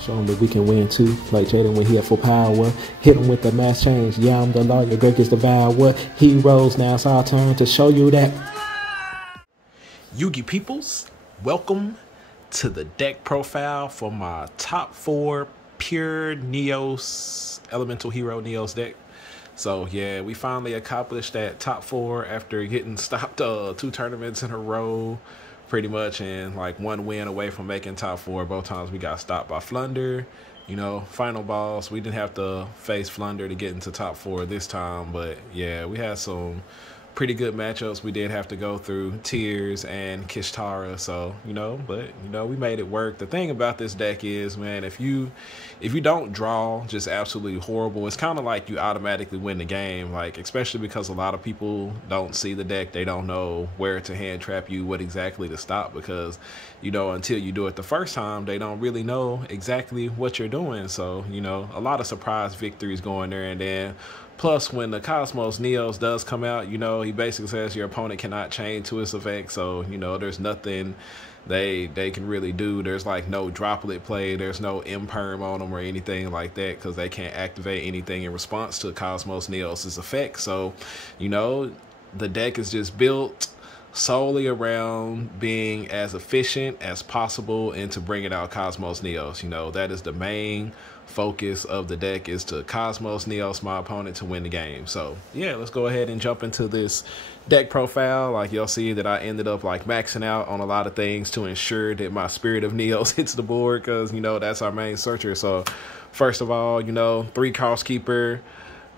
Show him that we can win too. Like Jaden when he had full power. Hit him with the mass change. Yeah, I'm the lawyer. Greg is devour. Heroes, now it's our turn to show you that. Yugi peoples, welcome to the deck profile for my top 4 pure Neos Elemental Hero Neos deck. So yeah, we finally accomplished that top 4 after getting stopped 2 tournaments in a row, pretty much, and like 1 win away from making top 4. Both times we got stopped by Flunder. You know, final boss. We didn't have to face Flunder to get into top 4 this time, but yeah, we had some pretty good matchups. We did have to go through Tears and Kishtara, so we made it work. The thing about this deck is, man, if you don't draw just absolutely horrible, it's kind of like you automatically win the game, like especially because a lot of people don't see the deck. They don't know where to hand trap you, what exactly to stop, because until you do it the first time, they don't really know exactly what you're doing. So a lot of surprise victories going there. And then plus, when the Cosmos Neos does come out, he basically says your opponent cannot chain to its effect. So, there's nothing they can really do. There's like no droplet play. There's no imperm on them or anything like that, because they can't activate anything in response to Cosmos Neos' effect. So, the deck is just built solely around being as efficient as possible and to bringing out Cosmos Neos. That is the main focus of the deck, is to Cosmos Neos my opponent to win the game. So yeah, let's go ahead and jump into this deck profile. Like you'll see that I ended up like maxing out on a lot of things to ensure that my Spirit of Neos hits the board, because that's our main searcher. So first of all, 3 Crosskeeper,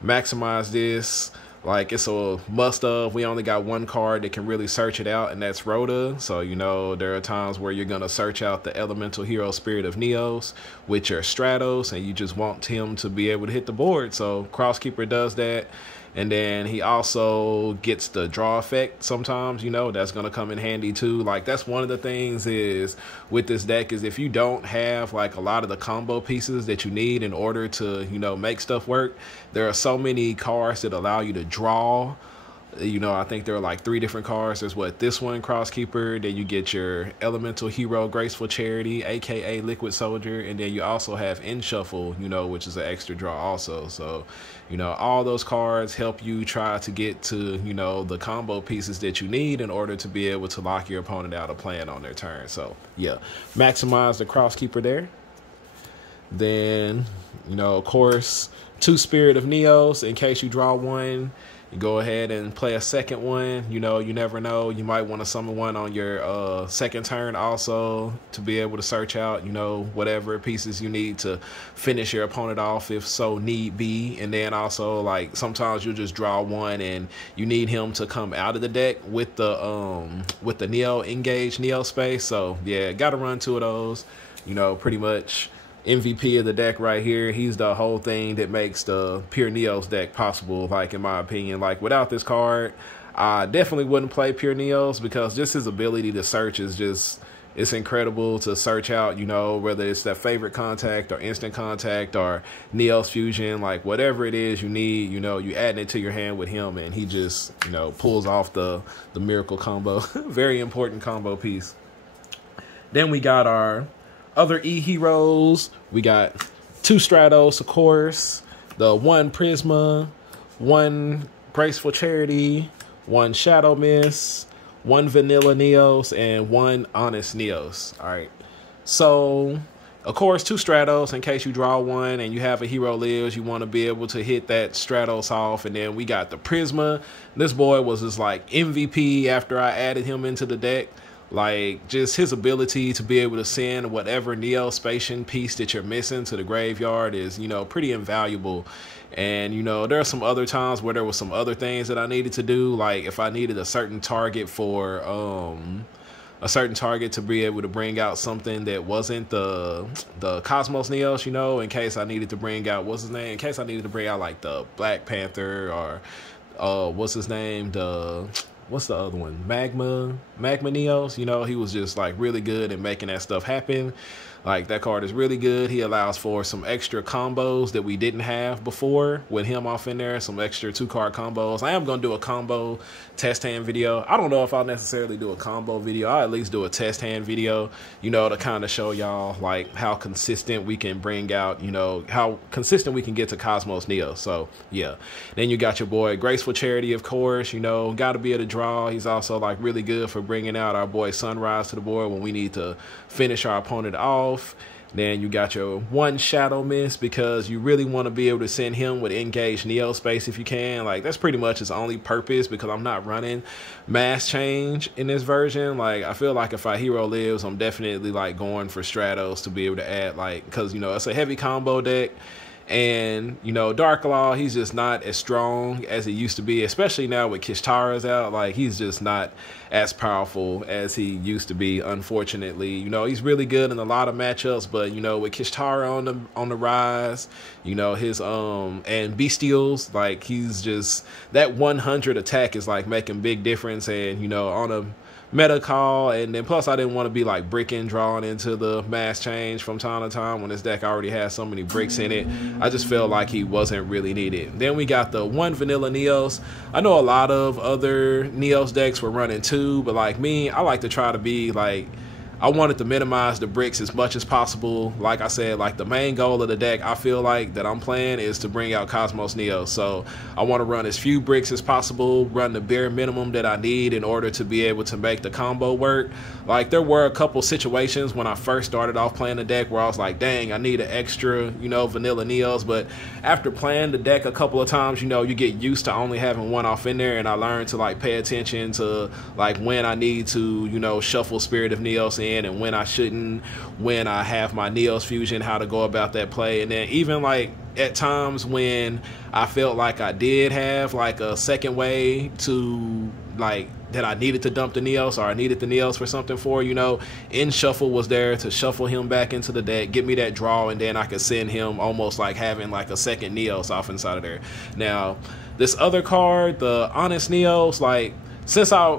maximize this. Like, it's a must-of. We only got 1 card that can really search it out, and that's Rhoda. So, there are times where you're going to search out the Elemental Hero Spirit of Neos with your Stratos, and you just want him to be able to hit the board. So, Crosskeeper does that. And then he also gets the draw effect sometimes, that's going to come in handy too. Like, that's one of the things is with this deck is if you don't have like a lot of the combo pieces that you need in order to, make stuff work, there are so many cards that allow you to draw. I think there are like 3 different cards. There's this one, Crosskeeper, then you get your Elemental Hero Graceful Charity, aka Liquid Soldier, and then you also have In Shuffle, which is an extra draw also. So, all those cards help you try to get to, the combo pieces that you need in order to be able to lock your opponent out of playing on their turn. So yeah, maximize the Crosskeeper there. Then, of course, 2 Spirit of Neos in case you draw 1. You go ahead and play a second one. You never know. You might want to summon 1 on your second turn also to be able to search out, whatever pieces you need to finish your opponent off if so need be. And then also, like, sometimes you'll just draw 1 and you need him to come out of the deck with the Neo engaged Neo space. So yeah, got to run 2 of those. Pretty much MVP of the deck right here. He's the whole thing that makes the pure Neos deck possible, like, in my opinion. Like, without this card, I definitely wouldn't play pure Neos, because just his ability to search is just, it's incredible to search out, whether it's that favorite contact or instant contact or Neos fusion, like whatever it is you need, you add it to your hand with him, and he just, pulls off the miracle combo. Very important combo piece. Then we got our other E-Heroes. We got 2 Stratos, of course, the 1 Prisma, 1 Graceful Charity, 1 Shadow Mist, 1 Vanilla Neos, and 1 Honest Neos. All right. So, of course, 2 Stratos in case you draw 1 and you have a hero lives. You want to be able to hit that Stratos off. And then we got the Prisma. This boy was just like MVP after I added him into the deck. Like, just his ability to be able to send whatever Neo-Spatian piece that you're missing to the graveyard is, pretty invaluable. And, there are some other times where there was some other things that I needed to do. Like, if I needed a certain target for, to be able to bring out something that wasn't the Cosmos Neos, in case I needed to bring out, what's his name? In case I needed to bring out, like, the Black Panther or, what's his name? what's the other one? Magma Neos. You know, he was just like really good at making that stuff happen. Like, that card is really good. He allows for some extra combos that we didn't have before with him off in there, some extra 2-card combos. I am going to do a combo test hand video. I don't know if I'll necessarily do a combo video. I'll at least do a test hand video, you know, to kind of show y'all like how consistent we can bring out, you know, how consistent we can get to Cosmos Neo. So yeah. Then you got your boy Graceful Charity, of course, you know, got to be able to draw. He's also like really good for bringing out our boy Sunrise to the board when we need to finish our opponent off. Then you got your one Shadow Mist, because you really want to be able to send him with engaged Neo space if you can. Like, that's pretty much his only purpose, because I'm not running mass change in this version. Like, I feel like if our hero lives, I'm definitely like going for Stratos to be able to add, like, because, you know, it's a heavy combo deck. And, you know, Dark Law, he's just not as strong as he used to be, especially now with Kishtara's out. Like, he's just not as powerful as he used to be, unfortunately. You know, he's really good in a lot of matchups, but, you know, with Kishtara on the rise, you know, his and Bestials, like, he's just, that 100 attack is like making big difference. And, you know, on a meta call, and then plus I didn't want to be like bricking, drawing into the mass change from time to time when this deck already has so many bricks in it. I just felt like he wasn't really needed. Then we got the one vanilla Neos. I know a lot of other Neos decks were running 2, but like me, I like to try to be like, I wanted to minimize the bricks as much as possible. Like I said, like the main goal of the deck, I feel like that I'm playing is to bring out Cosmos Neo. So I want to run as few bricks as possible, run the bare minimum that I need in order to be able to make the combo work. Like, there were a couple situations when I first started off playing the deck where I was like, dang, I need an extra, you know, vanilla Neos. But after playing the deck a couple of times, you know, you get used to only having one off in there, and I learned to like pay attention to like when I need to, you know, shuffle Spirit of Neos in, and when I shouldn't, when I have my Neos fusion, how to go about that play. And then even like at times when I felt like I did have like a second way to like that I needed to dump the Neos, or I needed the Neos for something for, you know, In Shuffle was there to shuffle him back into the deck, get me that draw, and then I could send him almost like having like a second Neos off inside of there. Now, this other card, the Honest Neos, like, since I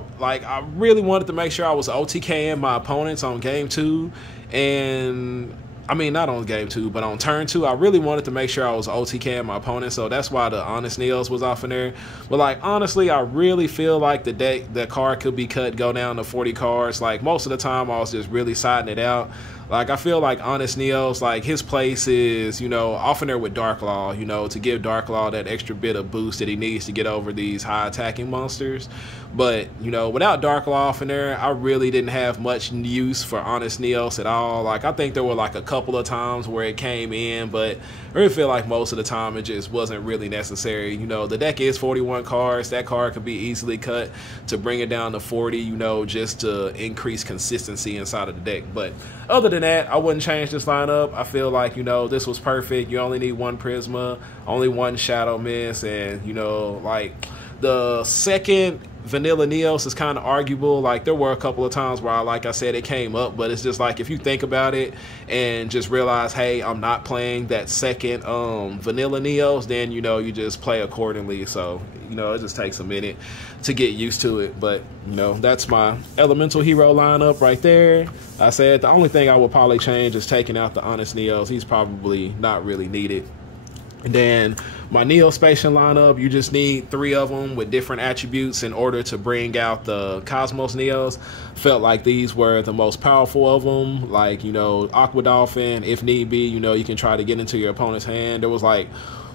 really wanted to make sure I was OTKing my opponents on game 2, and I mean, not on game 2, but on turn 2, I really wanted to make sure I was OTKing my opponent, so that's why the Honest Neos was off in there. But like, honestly, I really feel like the card could be cut, go down to 40 cards. Like, most of the time, I was just really siding it out. Like, I feel like Honest Neos, like, his place is, you know, off in there with Dark Law, you know, to give Dark Law that extra bit of boost that he needs to get over these high attacking monsters. But, you know, without Dark Law off in there, I really didn't have much use for Honest Neos at all. Like, I think there were like a couple of times where it came in, but I really feel like most of the time it just wasn't really necessary. You know, the deck is 41 cards. That card could be easily cut to bring it down to 40, you know, just to increase consistency inside of the deck. But other than that, I wouldn't change this lineup. I feel like, you know, this was perfect. You only need one Prisma, only one Shadow Mist, and, you know, like, the second vanilla Neos is kind of arguable. Like, there were a couple of times where, like I said, it came up, but it's just like, if you think about it and just realize, hey, I'm not playing that second vanilla Neos, then, you know, you just play accordingly. So, you know, it just takes a minute to get used to it. But, you know, that's my elemental hero lineup right there. I said the only thing I would probably change is taking out the Honest Neos. He's probably not really needed. And then my Neospatial lineup, you just need 3 of them with different attributes in order to bring out the Cosmos Neos. Felt like these were the most powerful of them. Like, you know, Aqua Dolphin, if need be, you know, you can try to get into your opponent's hand. There was like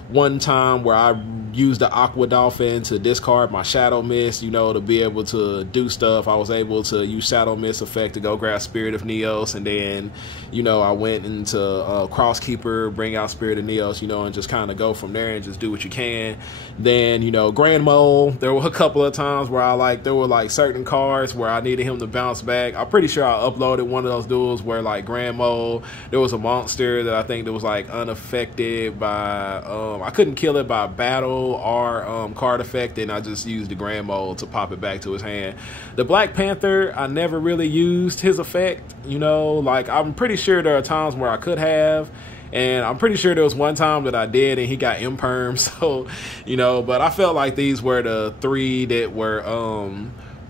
one time where I used the Aqua Dolphin to discard my Shadow Mist, you know, to be able to do stuff. I was able to use Shadow Mist effect to go grab Spirit of Neos, and then, you know, I went into Crosskeeper, bring out Spirit of Neos, you know, and just kind of go from there and just do what you can. Then, you know, Grand Mole, there were a couple of times where there were like certain cards where I needed him to bounce back. I'm pretty sure I uploaded one of those duels where, like, Grand Mole, there was a monster that I think that was like unaffected by I couldn't kill it by battle or card effect, and I just used the Grand Mole to pop it back to his hand. The Black Panther, I never really used his effect, you know, like, I'm pretty sure there are times where I could have, And I'm pretty sure there was one time that I did and he got imperm. So, you know, but I felt like these were the 3 that were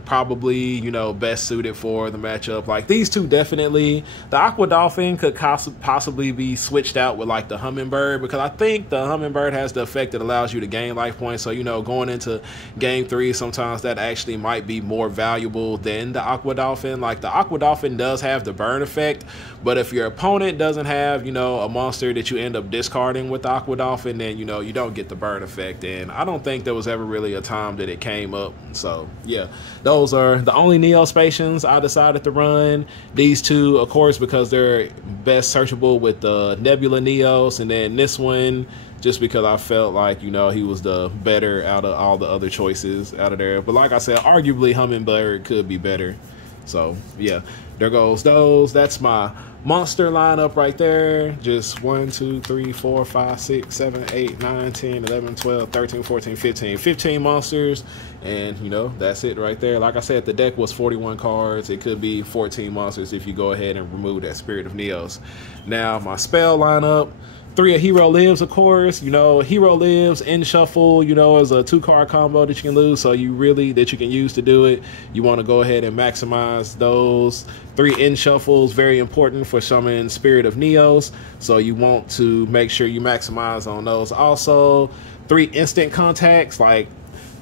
probably, you know, best suited for the matchup. Like these 2 definitely. The Aqua Dolphin could possibly be switched out with like the Hummingbird, because I think the Hummingbird has the effect that allows you to gain life points. So, you know, going into game 3, sometimes that actually might be more valuable than the Aqua Dolphin. Like the Aqua Dolphin does have the burn effect, but if your opponent doesn't have, you know, a monster that you end up discarding with the Aqua Dolphin, then, you know, you don't get the burn effect. And I don't think there was ever really a time that it came up. So yeah, those are the only Neospacians I decided to run. These 2, of course, because they're best searchable with the Nebula Neos, and then this one just because I felt like, you know, he was the better out of all the other choices out of there. But like I said, arguably Hummingbird could be better. So yeah, there goes those. That's my monster lineup right there. Just 1, 2, 3, 4, 5, 6, 7, 8, 9, 10, 11, 12, 13, 14, 15 monsters. And, you know, that's it right there. Like I said, the deck was 41 cards. It could be 14 monsters if you go ahead and remove that Spirit of Neos. Now, my spell lineup, 3 of Hero Lives, of course. You know, Hero Lives in Shuffle, you know, is a 2-card combo that you can lose. So you can use to do it. You want to go ahead and maximize those. 3 in Shuffles, very important for summoning Spirit of Neos. So you want to make sure you maximize on those. Also, 3 instant contacts, like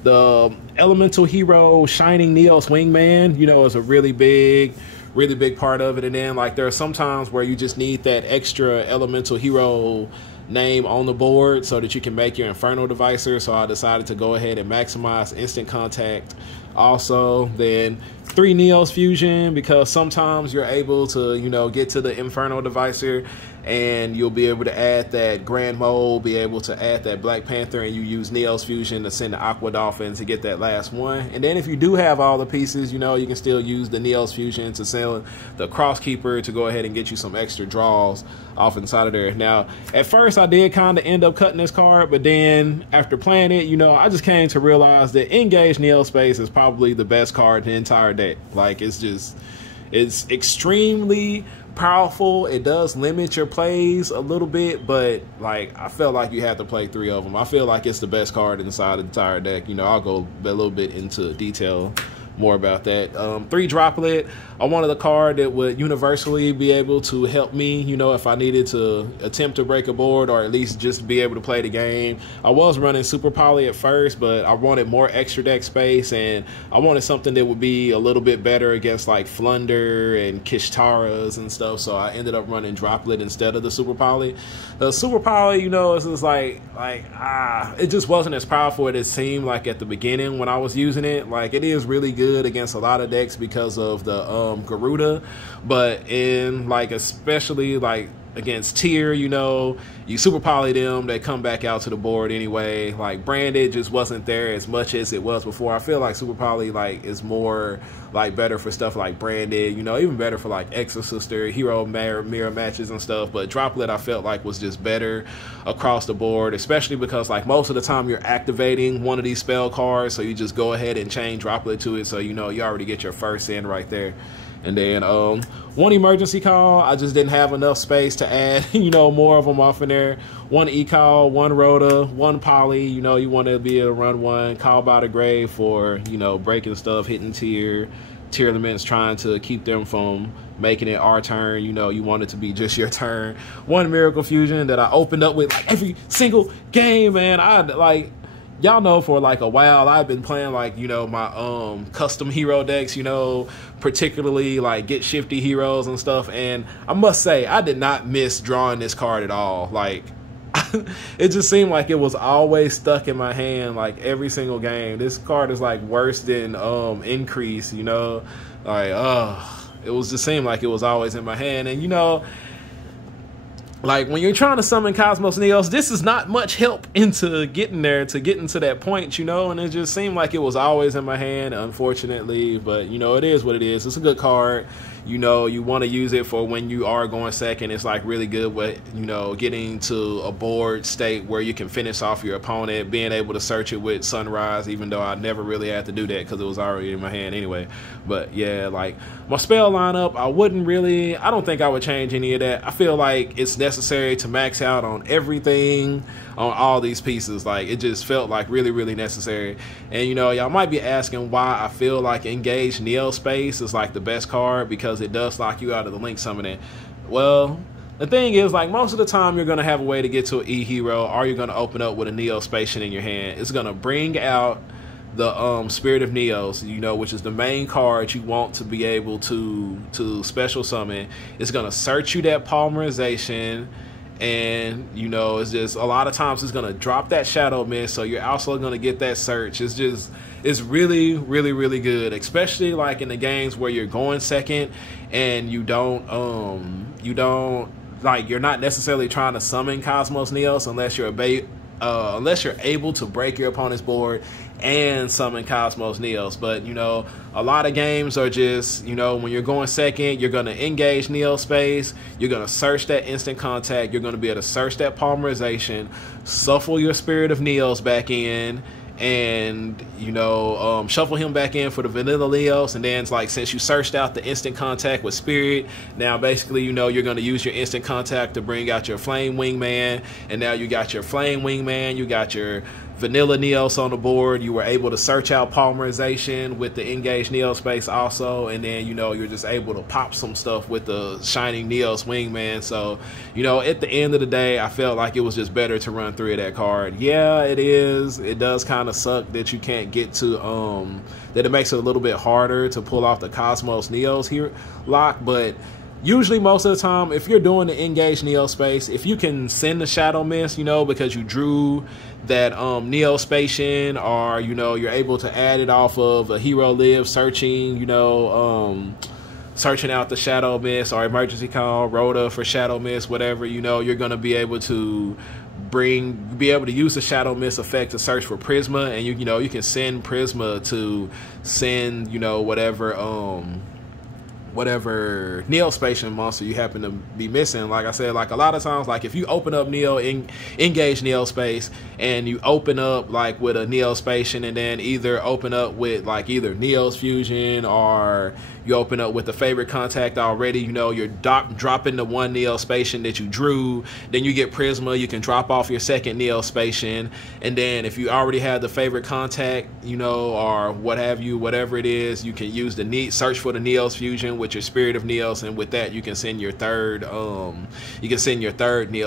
the Elemental Hero Shining Neos Wingman, you know, is a really big part of it. And then like there are some times where you just need that extra Elemental Hero name on the board so that you can make your Inferno Devicer. So I decided to go ahead and maximize instant contact. Also, then 3 Neos Fusion, because sometimes you're able to, you know, get to the Inferno Devicer and you'll be able to add that Grand Mole, be able to add that Black Panther, and you use Neos Fusion to send the Aqua Dolphin to get that last one. And then if you do have all the pieces, you know, you can still use the Neos Fusion to send the Crosskeeper to go ahead and get you some extra draws off inside of there. Now, at first I did kind of end up cutting this card, but then after playing it, you know, I just came to realize that Engage Neospace is probably the best card in the entire deck. Like, it's extremely powerful. It does limit your plays a little bit, but like I felt like you had to play 3 of them. I feel like it's the best card inside the entire deck. You know, I'll go a little bit into detail more about that. 3 Droplet. I wanted a card that would universally be able to help me, you know, if I needed to attempt to break a board or at least just be able to play the game. I was running Super Poly at first, but I wanted more extra deck space, and I wanted something that would be a little bit better against like Flunder and Kishtaras and stuff. So I ended up running Droplet instead of the Super Poly. The Super Poly, you know, it's just it just wasn't as powerful as it seemed like at the beginning when I was using it. Like, it is really good against a lot of decks because of the Garuda, but in like especially like against tier, you know, you Super Poly them, they come back out to the board anyway. Like Branded just wasn't there as much as it was before. I feel like Super Poly like is more like better for stuff like Branded, you know, even better for like Exorcist or Hero mirror matches and stuff. But Droplet I felt like was just better across the board, especially because like most of the time you're activating one of these spell cards, so you just go ahead and chain Droplet to it, so you know you already get your first in right there. And then 1 emergency call, I just didn't have enough space to add, you know, more of them off in there. 1 e-call, 1 Rhoda, 1 Poly, you know, you want to be able to run 1 Call by the Grave for, you know, breaking stuff, hitting tier elements, trying to keep them from making it our turn. You know, you want it to be just your turn. 1 Miracle Fusion that I opened up with like every single game, man. I like, y'all know for like a while I've been playing like, you know, my custom hero decks, you know, particularly like Get Shifty heroes and stuff. And I must say, I did not miss drawing this card at all. Like, it just seemed like it was always stuck in my hand like every single game. This card is like worse than Increase, you know, like it was just seemed like it was always in my hand. And you know, like when you're trying to summon Cosmos Neos, this is not much help into getting there, to getting to that point, you know, and it just seemed like it was always in my hand, unfortunately. But you know, it is what it is. It's a good card. you know, you want to use it for when you are going second. It's like really good with, you know, getting to a board state where you can finish off your opponent, being able to search it with Sunrise, even though I never really had to do that because it was already in my hand anyway. But yeah, like my spell lineup, I don't think I would change any of that. I feel like it's necessary to max out on everything on all these pieces. Like it just felt like really, really necessary. And you know, y'all might be asking why I feel like Engage Neo Space is like the best card, because it does lock you out of the Link Summoning. Well, the thing is, like, most of the time you're going to have a way to get to an E-Hero, or you're going to open up with a Neo Spatian in your hand. It's going to bring out the Spirit of Neos, you know, which is the main card you want to be able to special summon. It's going to search you that polymerization, and you know, it's just a lot of times it's going to drop that Shadow Mist, so you're also going to get that search. It's really, really, really good, especially like in the games where you're going second and you're not necessarily trying to summon Cosmos Neos unless you're able to break your opponent's board and summon Cosmos Neos. But you know, a lot of games are just, you know, when you're going second, you're going to engage Neo Space, you're going to search that instant contact, you're going to be able to search that polymerization, shuffle your Spirit of Neos back in, and you know, shuffle him back in for the vanilla Leos. And then it's like, since you searched out the instant contact with Spirit, now basically, you know, you're going to use your instant contact to bring out your Flame Wingman, and now you got your Flame Wingman, you got your vanilla Neos on the board. You were able to search out polymerization with the engaged Neo Space also, and then, you know, you're just able to pop some stuff with the shining Neos Wingman. So, you know, at the end of the day, I felt like it was just better to run 3 of that card. Yeah, it is. It does kind of suck that you can't get to that it makes it a little bit harder to pull off the Cosmos Neos here lock, but usually most of the time, if you're doing the engaged Neo Space, if you can send the Shadow Mist, you know, because you drew that Neo Spatian, or, you know, you're able to add it off of a Hero Live searching, you know, searching out the Shadow Mist, or Emergency Call, Rhoda for Shadow Mist, whatever, you know, you're going to be able to use the Shadow Mist effect to search for Prisma, and you know, you can send Prisma to send, you know, whatever Neo Spatian monster you happen to be missing. Like I said, like a lot of times, like if you open up engage Neo Space, and you open up like with a Neo Spatian, and then either open up with like either Neo's Fusion, or you open up with the favorite contact already, you know, you're dropping the one Neo Spatian that you drew, then you get Prisma, you can drop off your second Neo Spatian, and then if you already have the favorite contact, you know, or what have you, whatever it is, you can use the search for the Neo's Fusion with your Spirit of Neos, and with that you can send your third Neo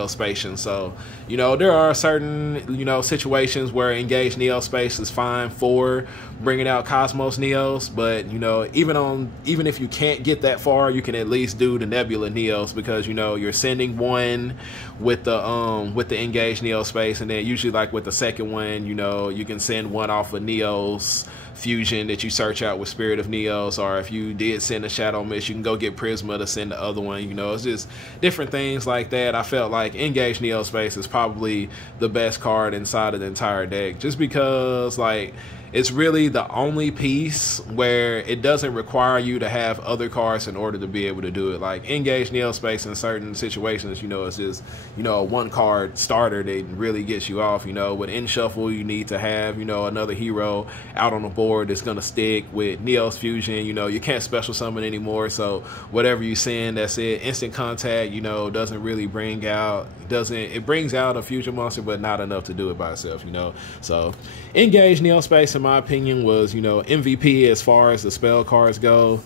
Spatian. So, you know, there are certain, you know, situations where engaged Neo Space is fine for bringing out Cosmos Neos, but you know, even if you can't get that far, you can at least do the Nebula Neos, because you know, you're sending one with the engaged Neo Space, and then usually like with the second one, you know, you can send one off of Neos Fusion that you search out with Spirit of Neos, or if you did send a Shadow Mist, you can go get Prisma to send the other one. You know, it's just different things like that. I felt like engaged Neo Space is probably the best card inside of the entire deck, just because like it's really the only piece where it doesn't require you to have other cards in order to be able to do it. Like engaged Neo Space in certain situations, you know, it's just, you know, a one card starter that really gets you off. You know, with in shuffle, you need to have, you know, another hero out on the board that's going to stick. With Neo's Fusion, you know, you can't special summon anymore, so whatever you send, that's it. Instant contact, you know, doesn't really bring out, it brings out a fusion monster, but not enough to do it by itself, you know. So engaged Neo Space, in my opinion, was, you know, MVP as far as the spell cards go.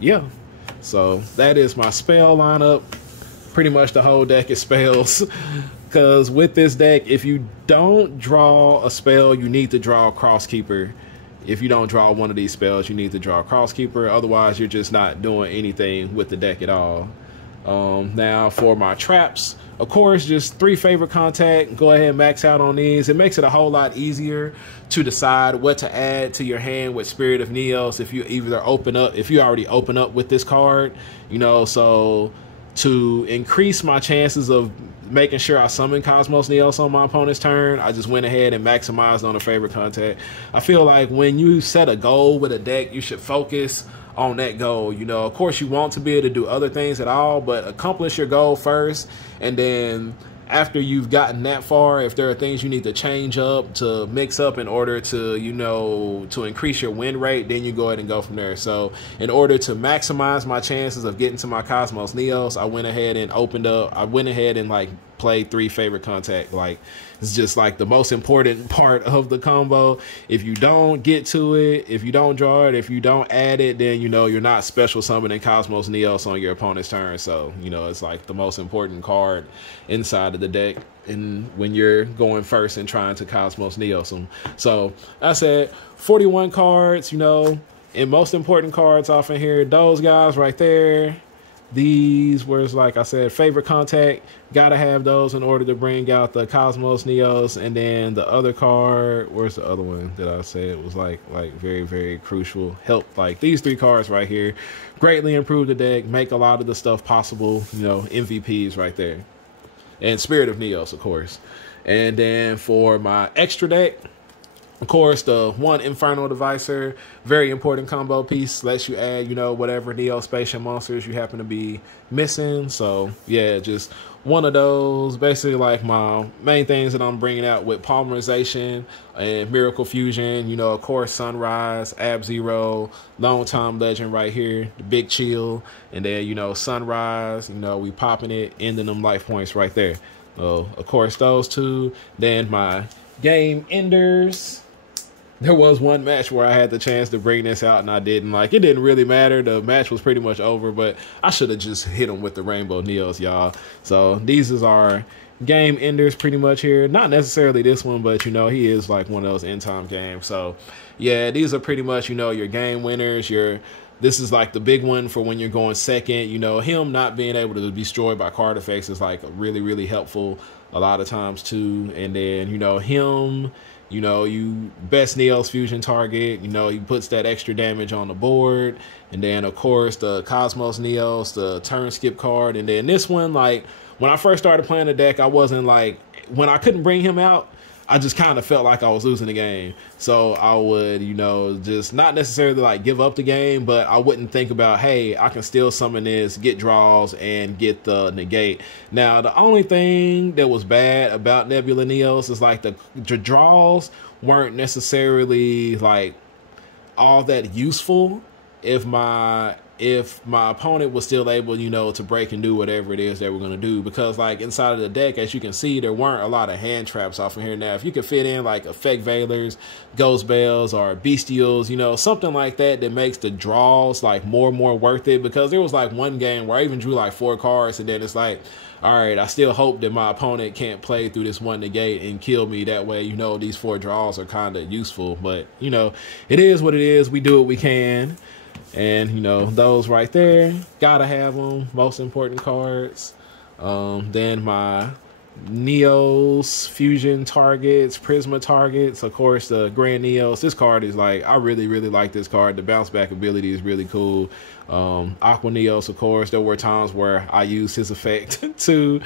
Yeah, so that is my spell lineup. Pretty much the whole deck is spells, because with this deck, if you don't draw a spell, you need to draw a Crosskeeper. If you don't draw one of these spells, you need to draw a Crosskeeper. Otherwise, you're just not doing anything with the deck at all. Now for my traps, of course, just 3 favorite contact. Go ahead and max out on these. It makes it a whole lot easier to decide what to add to your hand with Spirit of Neos if you already open up with this card, you know. So to increase my chances of making sure I summon Cosmos Neos on my opponent's turn, I just went ahead and maximized on a favorite contact. I feel like when you set a goal with a deck, you should focus on that goal. You know, of course, you want to be able to do other things at all, but accomplish your goal first, and then after you've gotten that far, if there are things you need to change up, to mix up in order to, you know, to increase your win rate, then you go ahead and go from there. So in order to maximize my chances of getting to my Cosmos Neos, I went ahead and like played 3 favorite contact. Like, it's just like the most important part of the combo. If you don't get to it, if you don't draw it, if you don't add it, then, you know, you're not special summoning Cosmos Neos on your opponent's turn. So, you know, it's like the most important card inside of the deck and when you're going first and trying to Cosmos Neos them. So I said 41 cards, you know, and most important cards off in here, those guys right there. These were, like I said, favorite contact. Gotta have those in order to bring out the Cosmos Neos. And then the other card, where's the other one that I said was like very, very crucial? Help, like these 3 cards right here greatly improve the deck, make a lot of the stuff possible, you know, MVPs right there. And Spirit of Neos, of course. And then for my extra deck, of course, the 1 Infernal Divisor, very important combo piece, lets you add, you know, whatever Neo-Spatial monsters you happen to be missing. So, yeah, just one of those. Basically, like my main things that I'm bringing out with Polymerization and Miracle Fusion, you know, of course, Sunrise, Ab-Zero, Long Time Legend right here, the Big Chill, and then, you know, Sunrise, you know, we popping it, ending them life points right there. So, of course, those 2. Then my game enders. There was one match where I had the chance to bring this out and I didn't. Like, it didn't really matter. The match was pretty much over, but I should have just hit him with the Rainbow Neos, y'all. So these is our game enders pretty much here. Not necessarily this one, but, you know, he is like one of those end time games. So, yeah, these are pretty much, you know, your game winners. This is like the big one for when you're going second. You know, him not being able to be destroyed by card effects is like really, really helpful a lot of times too. And then, you know, him... You know, you best Neos fusion target, you know, he puts that extra damage on the board. And then, of course, the Cosmos Neos, the turn skip card. And then this one, like, when I first started playing the deck, I wasn't like, when I couldn't bring him out, I just kind of felt like I was losing the game. So I would, you know, just not necessarily like give up the game, but I wouldn't think about, hey, I can still summon this, get draws, and get the negate. Now, the only thing that was bad about Nebula Neos is like the draws weren't necessarily like all that useful if my opponent was still able, you know, to break and do whatever it is they were going to do. Because, like, inside of the deck, as you can see, there weren't a lot of hand traps off of here. Now, if you could fit in, like, Effect Veilers, Ghost Bells, or Bestials, you know, something like that that makes the draws, like, more and more worth it. Because there was, like, one game where I even drew, like, 4 cards, and then it's like, all right, I still hope that my opponent can't play through this one negate and kill me. That way, you know, these 4 draws are kind of useful. But, you know, it is what it is. We do what we can. And, you know, those right there, gotta have them. Most important cards. Then my Neos, Fusion targets, Prisma targets. Of course, the Grand Neos. This card is like, I really, really like this card. The bounce back ability is really cool. Aqua Neos, of course. There were times where I used his effect to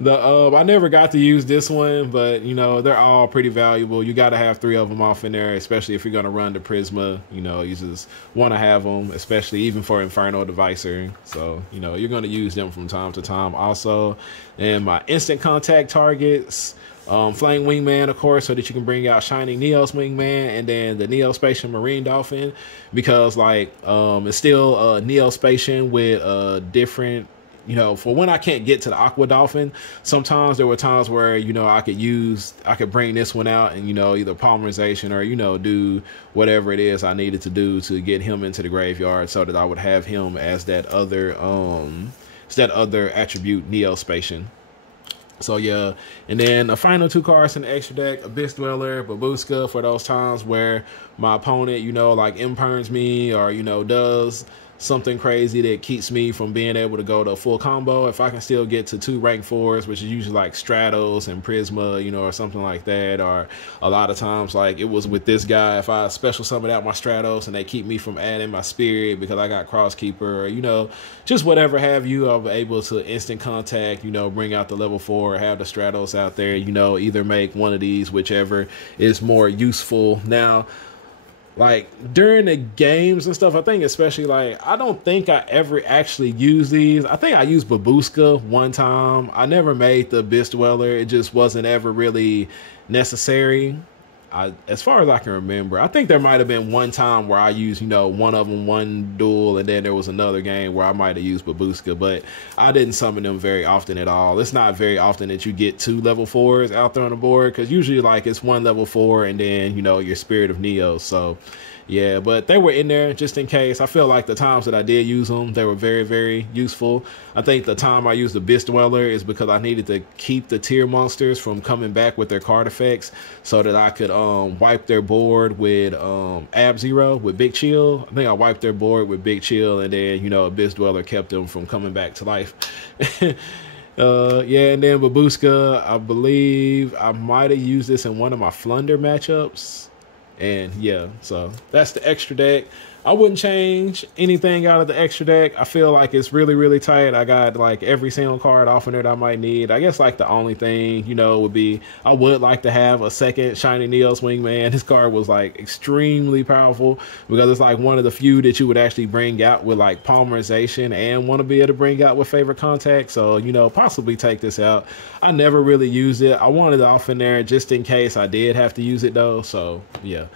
the I never got to use this one, but you know, they're all pretty valuable. You got to have 3 of them off in there, especially if you're going to run the Prisma. You know, you just want to have them, especially even for Infernal Divisor. So, you know, you're going to use them from time to time also. And my instant contact targets, Flame Wingman, of course, so that you can bring out Shining Neos Wingman, and then the Neo-Spatial Marine Dolphin, because like it's still Neo-Spatial with different, you know, for when I can't get to the Aqua Dolphin, sometimes there were times where, you know, I could bring this one out and, you know, either polymerization or, you know, do whatever it is I needed to do to get him into the graveyard so that I would have him as that other attribute Neo-Spatial. So yeah, and then the final 2 cards in the extra deck, Abyss Dweller, Babushka, for those times where my opponent, you know, like imperns me or, you know, does something crazy that keeps me from being able to go to a full combo. If I can still get to 2 rank 4s, which is usually like Stratos and Prisma, you know, or something like that, or a lot of times like it was with this guy, if I special summon out my Stratos and they keep me from adding my Spirit because I got Crosskeeper, or, you know, just whatever have you, I'll be able to instant contact, you know, bring out the level 4, have the Stratos out there, you know, either make one of these, whichever is more useful. Now, like during the games and stuff, I think especially like I don't think I ever actually used these. I think I used Babushka one time. I never made the Abyss Dweller. It just wasn't ever really necessary. As far as I can remember, I think there might have been one time where I used, you know, one of them, one duel, and then there was another game where I might have used Babushka, but I didn't summon them very often at all. It's not very often that you get 2 level 4s out there on the board, because usually like it's 1 level 4 and then, you know, your Spirit of Neo. So yeah, but they were in there just in case. I feel like the times that I did use them, they were very, very useful. I think the time I used the Abyss Dweller is because I needed to keep the tier monsters from coming back with their card effects so that I could wipe their board with Ab-Zero with Big Chill. I think I wiped their board with Big Chill, and then, you know, Abyss Dweller kept them from coming back to life. Yeah, and then Babushka, I believe I might have used this in one of my Flunder matchups. And yeah, so that's the extra deck. I wouldn't change anything out of the extra deck. I feel like it's really, really tight. I got like every single card off in it I might need. I guess like the only thing, you know, would be I would like to have a second Shiny Neos Wingman. This card was like extremely powerful because it's like one of the few that you would actually bring out with like polymerization and want to be able to bring out with favorite contact. So, you know, possibly take this out. I never really used it. I wanted it off in there just in case I did have to use it though. So yeah,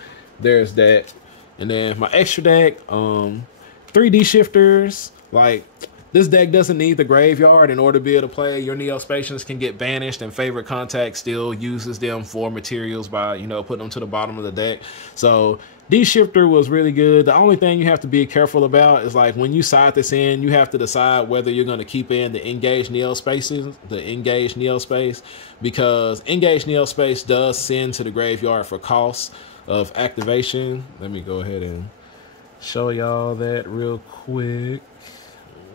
there's that. And then my extra deck, 3D shifters. Like, this deck doesn't need the graveyard in order to be able to play. Your Neospacians can get banished, and favorite contact still uses them for materials by, you know, putting them to the bottom of the deck. So D-Shifter was really good. The only thing you have to be careful about is like when you side this in, you have to decide whether you're going to keep in the engaged Neospaces, the engaged Neospace, because engaged Neospace does send to the graveyard for costs of activation. Let me go ahead and show y'all that real quick.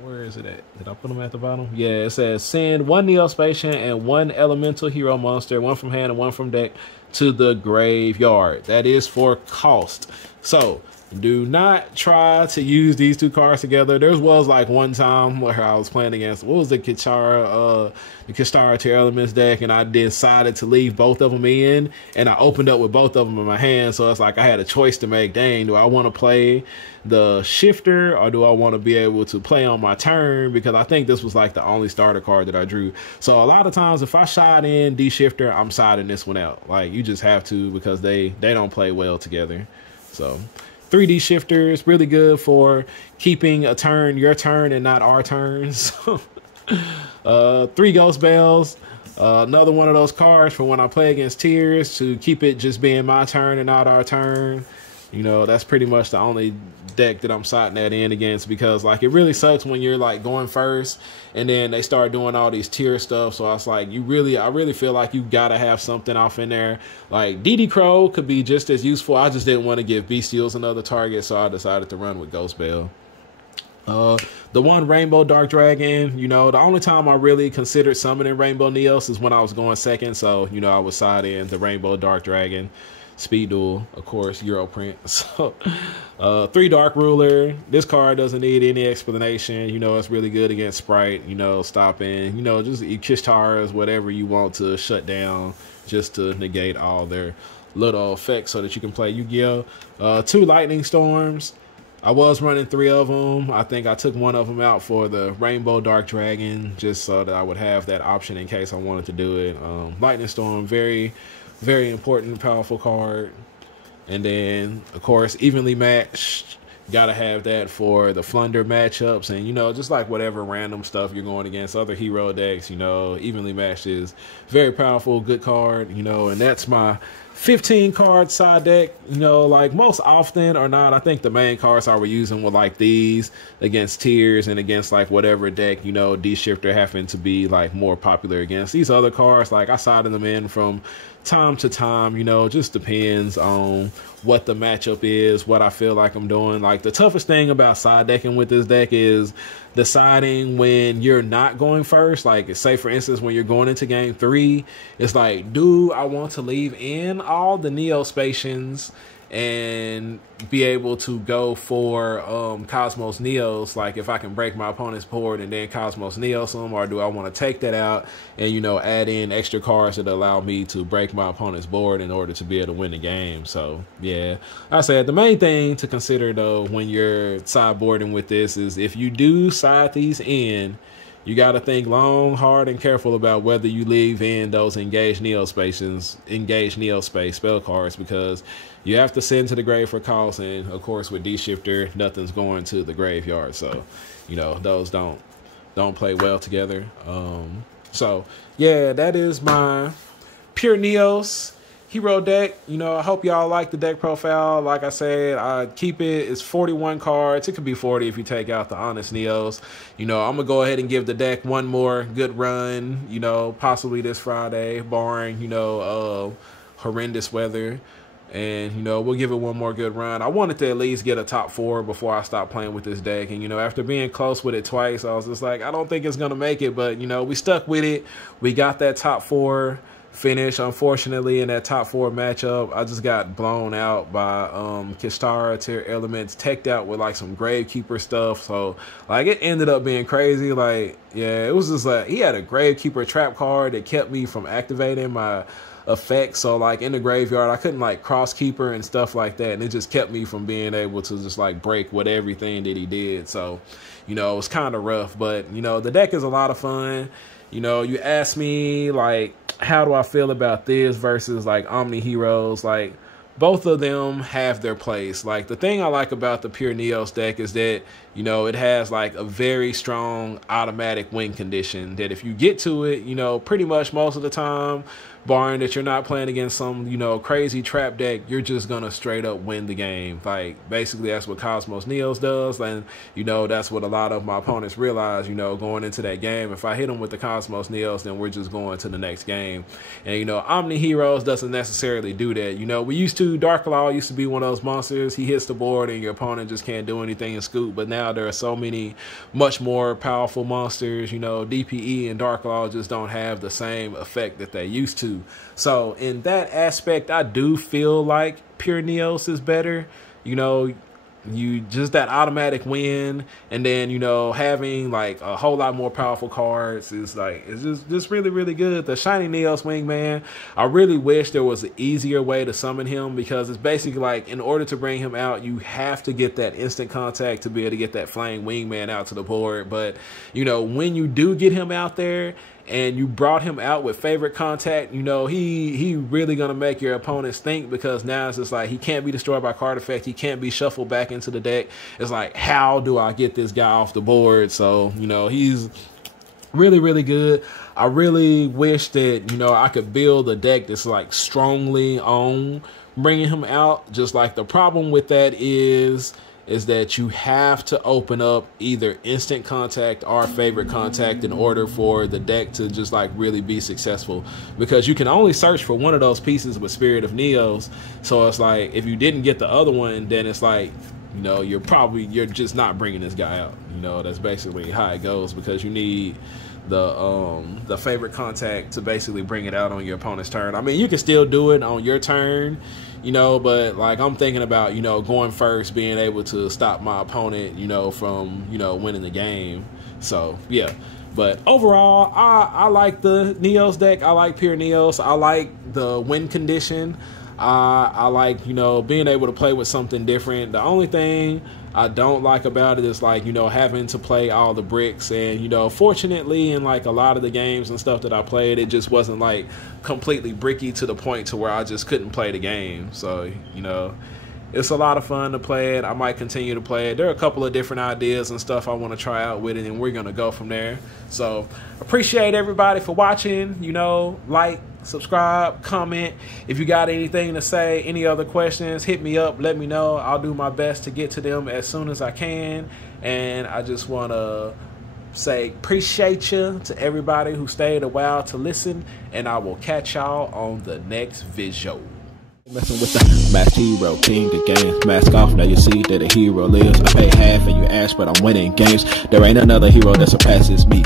Where is it at? Did I put them at the bottom? Yeah, it says send 1 Neospacian and 1 elemental hero monster, 1 from hand and 1 from deck, to the graveyard. That is for cost. So do not try to use these 2 cards together. There was like one time where I was playing against, what was the Kishara Tier Elements deck, and I decided to leave both of them in, and I opened up with both of them in my hand. So it's like I had a choice to make. Dang, do I want to play the shifter or do I want to be able to play on my turn? Because I think this was like the only starter card that I drew. So a lot of times if I shot in D-Shifter, I'm siding this one out. Like, you just have to, because they don't play well together. So 3D shifters, really good for keeping a turn your turn and not our turns. 3 Ghost Bells, another one of those cards for when I play against tiers to keep it just being my turn and not our turn. You know, that's pretty much the only deck that I'm siding that in against, because like it really sucks when you're like going first and then they start doing all these tier stuff. So I was like, I really feel like you gotta have something off in there. Like DD Crow could be just as useful. I just didn't want to give Bestials another target, so I decided to run with Ghost Bell. The one Rainbow Dark Dragon, you know, the only time I really considered summoning Rainbow Neos is when I was going second. So, you know, I would side in the Rainbow Dark Dragon. Speed Duel, of course, Euro print. So 3 Dark Ruler. This card doesn't need any explanation. You know, it's really good against Sprite, you know, stopping, you know, just Kishtaras, whatever you want to shut down, just to negate all their little effects so that you can play Yu-Gi-Oh! 2 Lightning Storms. I was running 3 of them. I think I took one of them out for the Rainbow Dark Dragon, just so that I would have that option in case I wanted to do it. Lightning Storm, very important, powerful card. And then, of course, evenly matched. Gotta have that for the Flunder matchups, and, you know, just like whatever random stuff you're going against other hero decks, you know, evenly matched is very powerful, good card, you know. And that's my 15 card side deck. You know, like most often or not, I think the main cards I were using were like these against tiers and against like whatever deck, you know, D-Shifter happened to be like more popular against. These other cards, like I sided them in from time to time, you know, just depends on what the matchup is, what I feel like I'm doing. Like the toughest thing about side decking with this deck is deciding when you're not going first. Like, say for instance, when you're going into game 3, it's like, do I want to leave in all the Neospacians and be able to go for Cosmos Neos, like if I can break my opponent's board and then Cosmos Neos them, or do I want to take that out and, you know, add in extra cards that allow me to break my opponent's board in order to be able to win the game. So yeah, I said the main thing to consider though when you're sideboarding with this is if you do side these in, you got to think long, hard, and careful about whether you leave in those engaged Neo space spell cards, because you have to send to the grave for cost, and of course with D-Shifter, nothing's going to the graveyard. So, you know, those don't play well together. So yeah, that is my Pure Neos Hero deck. You know, I hope y'all like the deck profile. Like I said, I keep it. It's 41 cards. It could be 40 if you take out the Honest Neos. You know, I'm gonna go ahead and give the deck one more good run. You know, possibly this Friday, barring, you know, horrendous weather. And, you know, we'll give it one more good run. I wanted to at least get a top 4 before I stop playing with this deck. And, you know, after being close with it twice, I was just like, I don't think it's going to make it. But, you know, we stuck with it. We got that top 4 finish. Unfortunately, in that top 4 matchup, I just got blown out by Kistara, Tier Elements, teched out with, like, some Gravekeeper stuff. So, like, it ended up being crazy. Like, yeah, it was just like, he had a Gravekeeper trap card that kept me from activating my effect. So like in the graveyard I couldn't like cross keeper and stuff like that, and it just kept me from being able to just like break with everything that he did. So, you know, it was kind of rough, but you know, the deck is a lot of fun. You know, you ask me like how do I feel about this versus like Omni Heroes, like both of them have their place. Like the thing I like about the Pure Neos deck is that, you know, it has like a very strong automatic win condition that if you get to it, you know, pretty much most of the time, barring that you're not playing against some, you know, crazy trap deck, you're just gonna straight up win the game. Like basically that's what Cosmos Neos does, and you know, that's what a lot of my opponents realize, you know, going into that game. If I hit them with the Cosmos Neos, then we're just going to the next game. And you know, Omni Heroes doesn't necessarily do that. You know, we used to, Dark Law used to be one of those monsters. He hits the board and your opponent just can't do anything and scoop. But now there are so many much more powerful monsters. You know, DPE and Dark Law just don't have the same effect that they used to. So in that aspect, I do feel like Pure Neos is better. You know, you just that automatic win, and then, you know, having like a whole lot more powerful cards is like, it's just really, really good. The Shiny Neos Wingman, I really wish there was an easier way to summon him, because it's basically like in order to bring him out, you have to get that instant contact to be able to get that Flame Wingman out to the board. But, you know, when you do get him out there, and you brought him out with favorite contact, you know, he really gonna make your opponents think, because now it's just like he can't be destroyed by card effect, he can't be shuffled back into the deck. It's like, how do I get this guy off the board? So, you know, he's really, really good. I really wish that, you know, I could build a deck that's like strongly on bringing him out. Just like the problem with that is that you have to open up either instant contact or favorite contact in order for the deck to just like really be successful, because you can only search for one of those pieces with Spirit of Neos. So it's like, if you didn't get the other one, then it's like, you know, you're just not bringing this guy out. You know, that's basically how it goes, because you need the favorite contact to basically bring it out on your opponent's turn. I mean, you can still do it on your turn, you know, but like I'm thinking about, you know, going first, being able to stop my opponent, you know, from, you know, winning the game. So yeah, but overall, I like the Neos deck. I like Pure Neos. I like the win condition. I like, you know, being able to play with something different. The only thing I don't like about it is like, you know, having to play all the bricks. And, you know, fortunately in like a lot of the games and stuff that I played, it just wasn't like completely bricky to the point to where I just couldn't play the game. So, you know, it's a lot of fun to play it. I might continue to play it. There are a couple of different ideas and stuff I want to try out with it, and we're going to go from there. So appreciate everybody for watching. You know, like, subscribe, comment. If you got anything to say, any other questions, hit me up, let me know. I'll do my best to get to them as soon as I can. And I just want to say appreciate you to everybody who stayed a while to listen, and I will catch y'all on the next video. Messing with the masked hero, king the game. Mask off, now you see that a hero lives. I pay half and you ask, but I'm winning games. There ain't another hero that surpasses me.